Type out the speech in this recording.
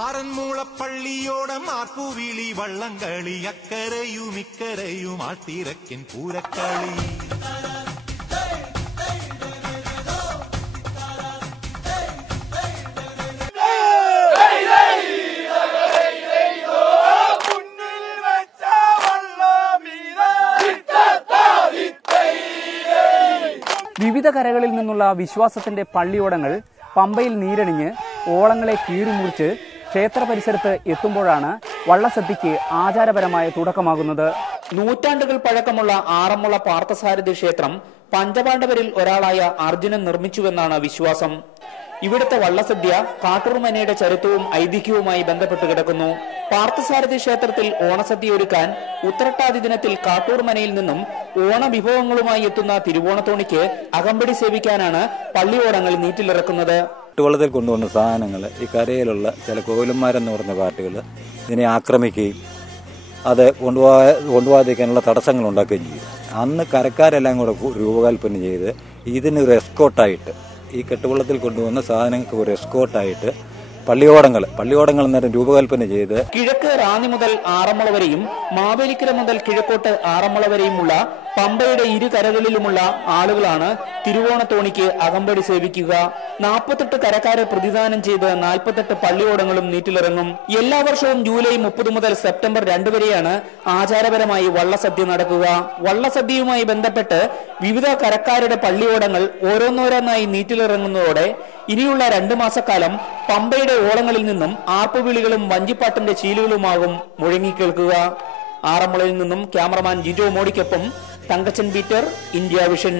ആറന്മുളപ്പള്ളിയോടം ആർപ്പുവിളി വള്ളംകളി അക്കരയും ഇക്കരയും ആട്ടിരക്കൻ പൂരക്കളി. വിവിധ കരകളിൽ നിന്നുള്ള വിശ്വാസത്തിന്റെ പള്ളിയോടങ്ങൾ പമ്പയിൽ നീരണിഞ്ഞ് ഓളങ്ങളെ കീറിമുറിച്ച് ക്ഷേത്ര പരിസരത്ത് എത്തുമ്പോഴാണ് വള്ളസദ്യക്ക് ആചാരപരമായ തുടക്കമാകുന്നത്. നൂറ്റാണ്ടുകൾ പഴക്കമുള്ള ആറന്മുള പാർത്ഥസാരഥി ക്ഷേത്രം പഞ്ചപാണ്ഡവരിൽ ഒരാളായ അർജുനൻ നിർമ്മിച്ചുവെന്നാണ് വിശ്വാസം. ഇവിടുത്തെ വള്ളസദ്യ കാട്ടൂർ മനയുടെ ചരിത്രവും ഐതിഹ്യവുമായി ബന്ധപ്പെട്ട് കിടക്കുന്നു. പാർത്ഥസാരഥി ക്ഷേത്രത്തിൽ ഓണസദ്യ ഒരുക്കാൻ ഉത്രട്ടാതി ദിനത്തിൽ കാട്ടൂർ മനയിൽ നിന്നും ഓണവിഭവങ്ങളുമായി എത്തുന്ന തിരുവോണത്തോണിക്ക് അകമ്പടി സേവിക്കാനാണ് പള്ളിയോടങ്ങൾ നീറ്റിലിറക്കുന്നത്. കുട്ടിവെള്ളത്തിൽ കൊണ്ടുവന്ന സാധനങ്ങൾ ഈ കരയിലുള്ള ചില കോവിലന്മാരെന്ന് പറഞ്ഞ പാർട്ടികൾ ഇതിനെ ആക്രമിക്കുകയും അത് കൊണ്ടുപോകാതിരിക്കാനുള്ള തടസ്സങ്ങൾ ഉണ്ടാക്കുകയും ചെയ്യും. അന്ന് കരക്കാരെല്ലാം കൂടെ രൂപകൽപ്പന ചെയ്ത് ഇതിനൊരു എസ്കോട്ടായിട്ട് ഈ കെട്ടുവെള്ളത്തിൽ കൊണ്ടുവന്ന സാധനങ്ങൾക്ക് ഒരു എസ്കോട്ടായിട്ട് പള്ളിയോടങ്ങൾ എന്നേരം രൂപകൽപ്പന ചെയ്ത് കിഴക്ക് റാന്നി മുതൽ ആറന്മുള വരെയും മാവേലിക്കര മുതൽ കിഴക്കോട്ട് ആറന്മുള വരെയുമുള്ള പമ്പയുടെ ഇരു കരകളിലുമുള്ള ആളുകളാണ് തിരുവോണത്തോണിക്ക് അകമ്പടി സേവിക്കുക. 48 കരക്കാരെ പ്രതിദാനം ചെയ്ത് 48 പള്ളിയോടങ്ങളും നീറ്റിലിറങ്ങും. എല്ലാ വർഷവും ജൂലൈ 30 മുതൽ സെപ്റ്റംബർ 2 വരെയാണ് ആചാരപരമായി വള്ളസദ്യ നടക്കുക. വള്ളസദ്യയുമായി ബന്ധപ്പെട്ട് വിവിധ കരക്കാരുടെ പള്ളിയോടങ്ങൾ ഓരോന്നോരോന്നായി നീറ്റിലിറങ്ങുന്നതോടെ ഇനിയുള്ള 2 മാസക്കാലം പമ്പയുടെ ഓളങ്ങളിൽ നിന്നും ആർപ്പുവിളികളും വഞ്ചിപ്പാട്ടിന്റെ ശീലുകളുമാകും മുഴങ്ങിക്കേൾക്കുക. ആറന്മുളയിൽ നിന്നും ക്യാമറമാൻ ജിജോ മോഡിക്കൊപ്പം തങ്കച്ചൻ പീറ്റർ, ഇന്ത്യ വിഷൻ.